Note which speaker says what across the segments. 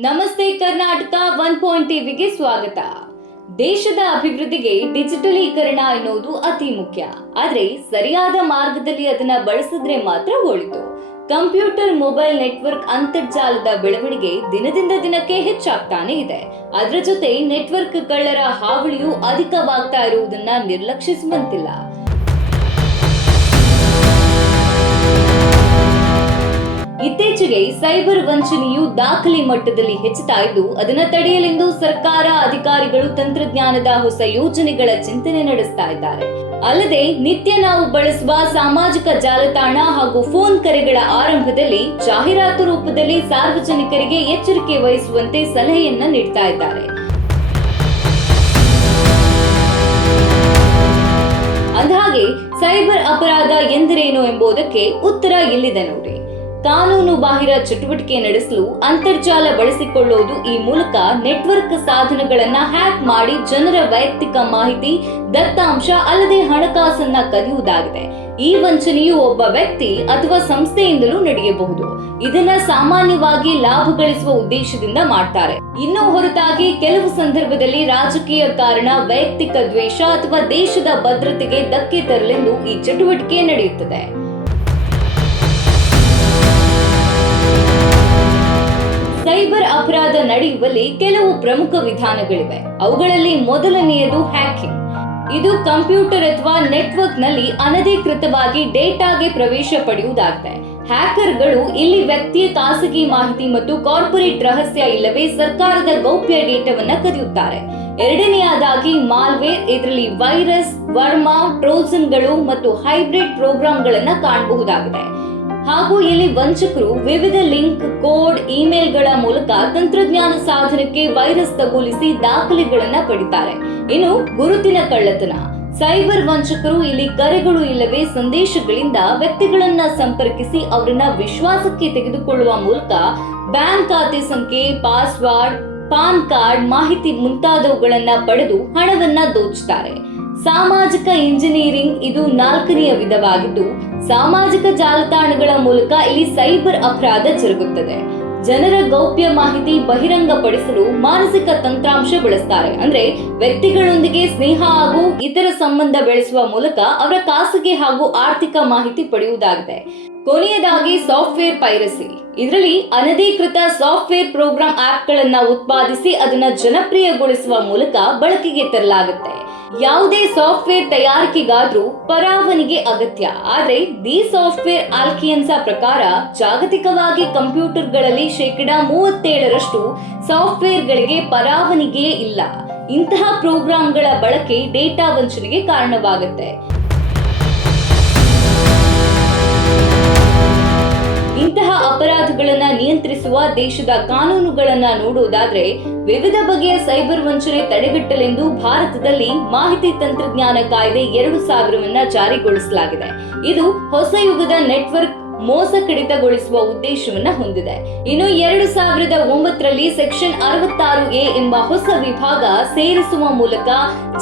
Speaker 1: ನಮಸ್ತೆ Karnataka one point ಟಿವಿಗೆ ಸ್ವಾಗತ. ದೇಶದ ಅಭಿವೃದ್ಧಿಗೆ ಡಿಜಿಟಲೀಕರಣ ಎನ್ನುವುದು ಅತಿ ಮುಖ್ಯ. ಆದ್ರೆ ಸರಿಯಾದ ಮಾರ್ಗದಲ್ಲಿ ಅದನ್ನ ಬಳಸಿದ್ರೆ ಮಾತ್ರ ಒಳಿತು. ಕಂಪ್ಯೂಟರ್, ಮೊಬೈಲ್ ನೆಟ್ವರ್ಕ್ ಅಂತರ್ಜಾಲದ ಬೆಳವಣಿಗೆ ದಿನದಿಂದ ದಿನಕ್ಕೆ ಹೆಚ್ಚಾಗ್ತಾನೆ ಇದೆ. ಅದರ ಜೊತೆ ನೆಟ್ವರ್ಕ್ ಕಳ್ಳರ ಹಾವಳಿಯು ಅಧಿಕವಾಗ್ತಾ ಇರುವುದನ್ನ ನಿರ್ಲಕ್ಷಿಸುವಂತಿಲ್ಲ. ಇತ್ತೀಚೆಗೆ ಸೈಬರ್ ವಂಚನೆಯು ದಾಖಲೆ ಮಟ್ಟದಲ್ಲಿ ಹೆಚ್ಚುತ್ತಾ ಇದ್ದು, ಅದನ್ನು ತಡೆಯಲೆಂದು ಸರ್ಕಾರ, ಅಧಿಕಾರಿಗಳು, ತಂತ್ರಜ್ಞಾನದ ಹೊಸ ಯೋಜನೆಗಳ ಚಿಂತನೆ ನಡೆಸ್ತಾ ಇದ್ದಾರೆ. ಅಲ್ಲದೆ, ನಿತ್ಯ ನಾವು ಬಳಸುವ ಸಾಮಾಜಿಕ ಜಾಲತಾಣ ಹಾಗೂ ಫೋನ್ ಕರೆಗಳ ಆರಂಭದಲ್ಲಿ ಜಾಹೀರಾತು ರೂಪದಲ್ಲಿ ಸಾರ್ವಜನಿಕರಿಗೆ ಎಚ್ಚರಿಕೆ ವಹಿಸುವಂತೆ ಸಲಹೆಯನ್ನ ನೀಡ್ತಾ ಇದ್ದಾರೆ. ಅಂದಹಾಗೆ, ಸೈಬರ್ ಅಪರಾಧ ಎಂದರೇನು ಎಂಬುದಕ್ಕೆ ಉತ್ತರ ಇಲ್ಲಿದೆ ನೋಡಿ. ಕಾನೂನು ಬಾಹಿರ ಚಟುವಟಿಕೆ ನಡೆಸಲು ಅಂತರ್ಜಾಲ ಬಳಸಿಕೊಳ್ಳುವುದು ಈ ಮೂಲಕ ನೆಟ್ವರ್ಕ್ ಸಾಧನಗಳನ್ನ ಹ್ಯಾಕ್ ಮಾಡಿ ಜನರ ವೈಯಕ್ತಿಕ ಮಾಹಿತಿ, ದತ್ತಾಂಶ ಅಲ್ಲದೆ ಹಣಕಾಸನ್ನ ಕದಿಯುವುದಾಗಿದೆ. ಈ ವಂಚನೆಯು ಒಬ್ಬ ವ್ಯಕ್ತಿ ಅಥವಾ ಸಂಸ್ಥೆಯಿಂದಲೂ ನಡೆಯಬಹುದು. ಇದನ್ನ ಸಾಮಾನ್ಯವಾಗಿ ಲಾಭ ಗಳಿಸುವ ಉದ್ದೇಶದಿಂದ ಮಾಡ್ತಾರೆ. ಇನ್ನು ಹೊರತಾಗಿ ಕೆಲವು ಸಂದರ್ಭದಲ್ಲಿ ರಾಜಕೀಯ ಕಾರಣ, ವೈಯಕ್ತಿಕ ದ್ವೇಷ ಅಥವಾ ದೇಶದ ಭದ್ರತೆಗೆ ಧಕ್ಕೆ ತರಲೆಂದು ಈ ಚಟುವಟಿಕೆ ನಡೆಯುತ್ತದೆ. ಅಪರಾಧ ನಡೆಯುವಲ್ಲಿ ಕೆಲವು ಪ್ರಮುಖ ವಿಧಾನಗಳಿವೆ. ಅವುಗಳಲ್ಲಿ ಮೊದಲನೆಯದು ಹ್ಯಾಕಿಂಗ್. ಇದು ಕಂಪ್ಯೂಟರ್ ಅಥವಾ ನೆಟ್ವರ್ಕ್ನಲ್ಲಿ ಅನಧಿಕೃತವಾಗಿ ಡೇಟಾಗೆ ಪ್ರವೇಶ ಪಡೆಯುವುದಾಗಿದೆ. ಹ್ಯಾಕರ್ಗಳು ಇಲ್ಲಿ ವ್ಯಕ್ತಿಯ ಖಾಸಗಿ ಮಾಹಿತಿ ಮತ್ತು ಕಾರ್ಪೊರೇಟ್ ರಹಸ್ಯ ಇಲ್ಲವೇ ಸರ್ಕಾರದ ಗೌಪ್ಯ ಡೇಟಾವನ್ನು ಕದಿಯುತ್ತಾರೆ. ಎರಡನೆಯದಾಗಿ ಮಾಲ್ವೇರ್, ಇದರಲ್ಲಿ ವೈರಸ್, ವರ್ಮಾ, ಟ್ರೋಜನ್ಗಳು ಮತ್ತು ಹೈಬ್ರಿಡ್ ಪ್ರೋಗ್ರಾಂಗಳನ್ನು ಕಾಣಬಹುದಾಗಿದೆ. ಹಾಗೂ ಇಲ್ಲಿ ವಂಚಕರು ವಿವಿಧ ಲಿಂಕ್, ಕೋಡ್, ಇಮೇಲ್ಗಳ ಮೂಲಕ ತಂತ್ರಜ್ಞಾನ ಸಾಧನಕ್ಕೆ ವೈರಸ್ ತಗುಲಿಸಿ ದಾಖಲೆಗಳನ್ನ ಪಡಿತಾರೆ. ಇನ್ನು ಗುರುತಿನ ಕಳ್ಳತನ. ಸೈಬರ್ ವಂಚಕರು ಇಲ್ಲಿ ಕರೆಗಳು ಇಲ್ಲವೇ ಸಂದೇಶಗಳಿಂದ ವ್ಯಕ್ತಿಗಳನ್ನ ಸಂಪರ್ಕಿಸಿ ಅವರನ್ನ ವಿಶ್ವಾಸಕ್ಕೆ ತೆಗೆದುಕೊಳ್ಳುವ ಮೂಲಕ ಬ್ಯಾಂಕ್ ಖಾತೆ ಸಂಖ್ಯೆ, ಪಾಸ್ವರ್ಡ್, ಪಾನ್ ಕಾರ್ಡ್ ಮಾಹಿತಿ ಮುಂತಾದವುಗಳನ್ನ ಪಡೆದು ಹಣವನ್ನ ದೋಚುತ್ತಾರೆ ಸಾಮಾಜಿಕ ಇಂಜಿನಿಯರಿಂಗ್ ಇದು ನಾಲ್ಕನೆಯ ವಿಧವಾಗಿದ್ದು, ಸಾಮಾಜಿಕ ಜಾಲತಾಣಗಳ ಮೂಲಕ ಇಲ್ಲಿ ಸೈಬರ್ ಅಪರಾಧ ಜರುಗುತ್ತದೆ. ಜನರ ಗೌಪ್ಯ ಮಾಹಿತಿ ಬಹಿರಂಗಪಡಿಸಲು ಮಾನಸಿಕ ತಂತ್ರಾಂಶ ಬಳಸ್ತಾರೆ. ಅಂದ್ರೆ ವ್ಯಕ್ತಿಗಳೊಂದಿಗೆ ಸ್ನೇಹ ಹಾಗೂ ಇತರ ಸಂಬಂಧ ಬೆಳೆಸುವ ಮೂಲಕ ಅವರ ಖಾಸಗಿ ಹಾಗೂ ಆರ್ಥಿಕ ಮಾಹಿತಿ ಪಡೆಯುವುದಾಗಿದೆ. ಕೊನೆಯದಾಗಿ ಸಾಫ್ಟ್ವೇರ್ ಪೈರಸಿ. ಇದರಲ್ಲಿ ಅನಧಿಕೃತ ಸಾಫ್ಟ್ವೇರ್ ಪ್ರೋಗ್ರಾಂ ಆಪ್ಗಳನ್ನ ಉತ್ಪಾದಿಸಿ ಅದನ್ನ ಜನಪ್ರಿಯಗೊಳಿಸುವ ಮೂಲಕ ಬಳಕೆಗೆ ತರಲಾಗುತ್ತೆ. ಯಾವುದೇ ಸಾಫ್ಟ್ವೇರ್ ತಯಾರಿಕೆಗಾದ್ರೂ ಪರಾವನಿಗೆ ಅಗತ್ಯ. ಆದ್ರೆ ದಿ ಸಾಫ್ಟ್ವೇರ್ ಆಲ್ಕಿಯನ್ಸ ಪ್ರಕಾರ ಜಾಗತಿಕವಾಗಿ ಕಂಪ್ಯೂಟರ್ಗಳಲ್ಲಿ ಶೇಕಡ ಮೂವತ್ತೇಳರಷ್ಟು ಸಾಫ್ಟ್ವೇರ್ಗಳಿಗೆ ಪರಾವನಿಗೆ ಇಲ್ಲ. ಇಂತಹ ಪ್ರೋಗ್ರಾಂಗಳ ಬಳಕೆ ಡೇಟಾ ವಂಚನೆಗೆ ಕಾರಣವಾಗುತ್ತೆ. ಇಂತಹ ಅಪರಾಧಗಳನ್ನ ನಿಯಂತ್ರಿಸುವ ದೇಶದ ಕಾನೂನುಗಳನ್ನ ನೋಡುವುದಾದ್ರೆ ವಿವಿಧ ಬಗೆಯ ಸೈಬರ್ ವಂಚನೆ ತಡೆಗಟ್ಟಲೆಂದು ಭಾರತದಲ್ಲಿ ಮಾಹಿತಿ ತಂತ್ರಜ್ಞಾನ ಕಾಯ್ದೆ ಎರಡು ಸಾವಿರವನ್ನ ಜಾರಿಗೊಳಿಸಲಾಗಿದೆ. ಇದು ಹೊಸ ಯುಗದ ನೆಟ್ವರ್ಕ್ ಮೋಸ ಕಡಿತಗೊಳಿಸುವ ಉದ್ದೇಶವನ್ನ ಹೊಂದಿದೆ. ಇನ್ನು ಎರಡು ಸಾವಿರದ ಒಂಬತ್ತರಲ್ಲಿ ಸೆಕ್ಷನ್ ಅರವತ್ತಾರು ಎ ಎಂಬ ಹೊಸ ವಿಭಾಗ ಸೇರಿಸುವ ಮೂಲಕ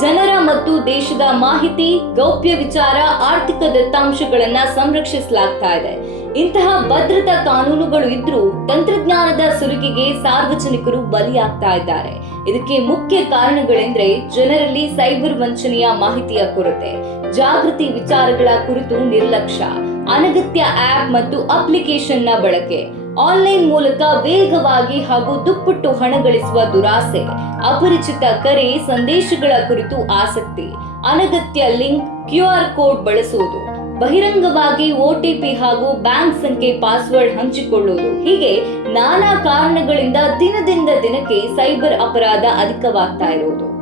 Speaker 1: ಜನರ ಮತ್ತು ದೇಶದ ಮಾಹಿತಿ, ಗೌಪ್ಯ ವಿಚಾರ, ಆರ್ಥಿಕ ದತ್ತಾಂಶಗಳನ್ನ ಸಂರಕ್ಷಿಸಲಾಗ್ತಾ ಇದೆ. ಇಂತಹ ಭದ್ರತಾ ಕಾನೂನುಗಳು ಇದ್ರೂ ತಂತ್ರಜ್ಞಾನದ ಸುರುಗಿಗೆ ಸಾರ್ವಜನಿಕರು ಬಲಿಯಾಗ್ತಾ ಇದ್ದಾರೆ. ಇದಕ್ಕೆ ಮುಖ್ಯ ಕಾರಣಗಳೆಂದ್ರೆ ಜನರಲ್ಲಿ ಸೈಬರ್ ವಂಚನೆಯ ಮಾಹಿತಿಯ ಕೊರತೆ, ಜಾಗೃತಿ ವಿಚಾರಗಳ ಕುರಿತು ನಿರ್ಲಕ್ಷ್ಯ ಅನಗತ್ಯ ಆಪ್ ಮತ್ತು ಅಪ್ಲಿಕೇಶನ್ನ ಬಳಕೆ. ಆನ್ಲೈನ್ ಮೂಲಕ ವೇಗವಾಗಿ ಹಾಗೂ ದುಪ್ಪಟ್ಟು ಹಣ ಗಳಿಸುವ ದುರಾಸೆ, ಅಪರಿಚಿತ ಕರೆ, ಸಂದೇಶಗಳ ಕುರಿತು ಆಸಕ್ತಿ, ಅನಗತ್ಯ ಲಿಂಕ್ ಕ್ಯೂ ಕೋಡ್ ಬಳಸುವುದು, ಬಹಿರಂಗವಾಗಿ ಒಟಿಪಿ ಹಾಗೂ ಬ್ಯಾಂಕ್ ಸಂಖ್ಯೆ ಪಾಸ್ವರ್ಡ್ ಹಂಚಿಕೊಳ್ಳುವುದು. ಹೀಗೆ ನಾನಾ ಕಾರಣಗಳಿಂದ ದಿನದಿಂದ ದಿನಕ್ಕೆ ಸೈಬರ್ ಅಪರಾಧ ಅಧಿಕವಾಗ್ತಾ ಇರುವುದು.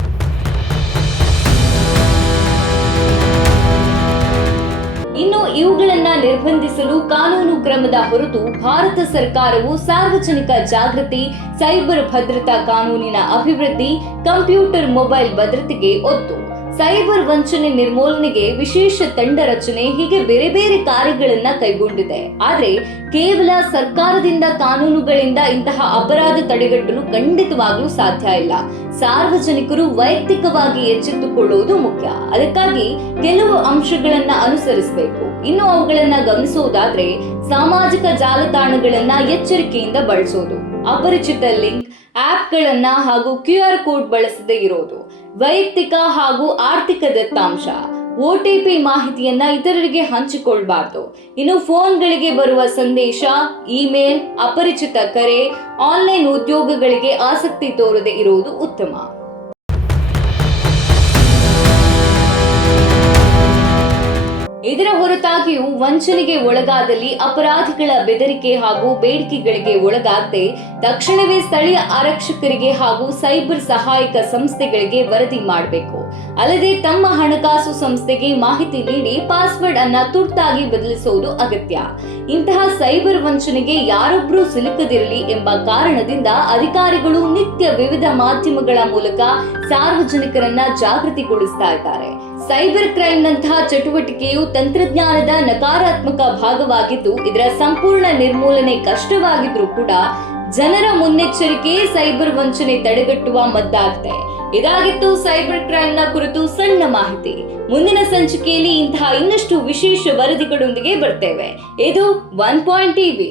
Speaker 1: ನಿರ್ಬಂಧಿಸಲು ಕಾನೂನು ಕ್ರಮದ ಹೊರತು ಭಾರತ ಸರ್ಕಾರವು ಸಾರ್ವಜನಿಕ ಜಾಗೃತಿ, ಸೈಬರ್ ಭದ್ರತಾ ಕಾನೂನಿನ ಅಭಿವೃದ್ಧಿ, ಕಂಪ್ಯೂಟರ್ ಮೊಬೈಲ್ ಭದ್ರತೆಗೆ ಒತ್ತು. ಸೈಬರ್ ವಂಚನೆ ನಿರ್ಮೂಲನೆಗೆ ವಿಶೇಷ ತಂಡ ರಚನೆ ಹೀಗೆ ಬೇರೆ ಬೇರೆ ಕಾರ್ಯಗಳನ್ನ ಕೈಗೊಂಡಿದೆ. ಆದ್ರೆ ಕೇವಲ ಸರ್ಕಾರದಿಂದ ಕಾನೂನುಗಳಿಂದ ಇಂತಹ ಅಪರಾಧ ತಡೆಗಟ್ಟಲು ಖಂಡಿತವಾಗ್ಲೂ ಸಾಧ್ಯ ಇಲ್ಲ. ಸಾರ್ವಜನಿಕರು ವೈಯಕ್ತಿಕವಾಗಿ ಎಚ್ಚೆತ್ತುಕೊಳ್ಳುವುದು ಮುಖ್ಯ. ಅದಕ್ಕಾಗಿ ಕೆಲವು ಅಂಶಗಳನ್ನ ಅನುಸರಿಸಬೇಕು. ಇನ್ನು ಅವುಗಳನ್ನ ಗಮನಿಸುವುದಾದ್ರೆ ಸಾಮಾಜಿಕ ಜಾಲತಾಣಗಳನ್ನ ಎಚ್ಚರಿಕೆಯಿಂದ ಬಳಸೋದು. ಅಪರಿಚಿತ ಲಿಂಕ್ ಆಪ್ಗಳನ್ನ ಹಾಗೂ ಕ್ಯೂ ಆರ್ ಕೋಡ್ ಬಳಸದೇ ಇರೋದು. ವೈಯಕ್ತಿಕ ಹಾಗೂ ಆರ್ಥಿಕ ದತ್ತಾಂಶ. ಒಟಿಪಿ ಮಾಹಿತಿಯನ್ನ ಇತರರಿಗೆ ಹಂಚಿಕೊಳ್ಬಾರ್ದು. ಇನ್ನು ಫೋನ್ಗಳಿಗೆ ಬರುವ ಸಂದೇಶ, ಇಮೇಲ್, ಅಪರಿಚಿತ ಕರೆ, ಆನ್ಲೈನ್ ಉದ್ಯೋಗಗಳಿಗೆ ಆಸಕ್ತಿ ತೋರದೆ ಇರುವುದು ಉತ್ತಮ. ಇದರ ಹೊರತಾಗಿಯೂ ವಂಚನೆಗೆ ಒಳಗಾದಲ್ಲಿ ಅಪರಾಧಿಗಳ ಬೆದರಿಕೆ ಹಾಗೂ ಬೇಡಿಕೆಗಳಿಗೆ ಒಳಗಾಗದೆ ತಕ್ಷಣವೇ ಸ್ಥಳೀಯ ಆರಕ್ಷಕರಿಗೆ ಹಾಗೂ ಸೈಬರ್ ಸಹಾಯಕ ಸಂಸ್ಥೆಗಳಿಗೆ ವರದಿ ಮಾಡಬೇಕು. ಅಲ್ಲದೆ ತಮ್ಮ ಹಣಕಾಸು ಸಂಸ್ಥೆಗೆ ಮಾಹಿತಿ ನೀಡಿ ಪಾಸ್ವರ್ಡ್ ಅನ್ನ ತುರ್ತಾಗಿ ಬದಲಿಸುವುದು ಅಗತ್ಯ. ಇಂತಹ ಸೈಬರ್ ವಂಚನೆಗೆ ಯಾರೊಬ್ಬರೂ ಸಿಲುಕದಿರಲಿ ಎಂಬ ಕಾರಣದಿಂದ ಅಧಿಕಾರಿಗಳು ನಿತ್ಯ ವಿವಿಧ ಮಾಧ್ಯಮಗಳ ಮೂಲಕ ಸಾರ್ವಜನಿಕರನ್ನ ಜಾಗೃತಿಗೊಳಿಸ್ತಾ ಇದ್ದಾರೆ. ಸೈಬರ್ ಕ್ರೈಮ್ ನಂತಹ ಚಟುವಟಿಕೆಯು ತಂತ್ರಜ್ಞಾನದ ನಕಾರಾತ್ಮಕ ಭಾಗವಾಗಿದ್ದು, ಇದರ ಸಂಪೂರ್ಣ ನಿರ್ಮೂಲನೆ ಕಷ್ಟವಾಗಿದ್ರೂ ಕೂಡ ಜನರ ಮುನ್ನೆಚ್ಚರಿಕೆ ಸೈಬರ್ ವಂಚನೆ ತಡೆಗಟ್ಟುವ ಮದ್ದಾಗಿದೆ. ಇದಾಗಿತ್ತು ಸೈಬರ್ ಕ್ರೈಮ್ನ ಕುರಿತು ಸಣ್ಣ ಮಾಹಿತಿ. ಮುಂದಿನ ಸಂಚಿಕೆಯಲ್ಲಿ ಇಂತಹ ಇನ್ನಷ್ಟು ವಿಶೇಷ ವರದಿಗಳೊಂದಿಗೆ ಬರ್ತೇವೆ. ಇದು ಒನ್ ಪಾಯಿಂಟ್ ಟಿವಿ.